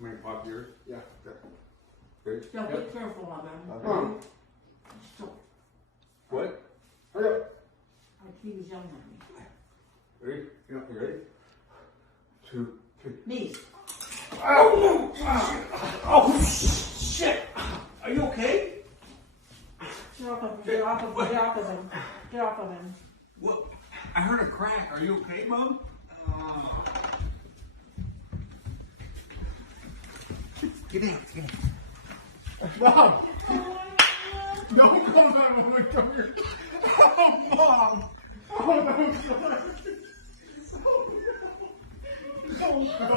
May I pop yours? Yeah. Good. Yeah, be Yep. careful of him. Okay. So, What? Hurry up. like he was yelling at me. Ready? Yeah, you ready? 2, 3. Me. Oh! Oh, shit! Are you okay? Get off of him. Get off of him. Get off of him. Get off of him. What? I heard a crack. Are you okay, Mom? Get out, get out. Mom! Don't come back when we come here. Oh, Mom! Oh, no, sorry. Oh, no. Oh, God.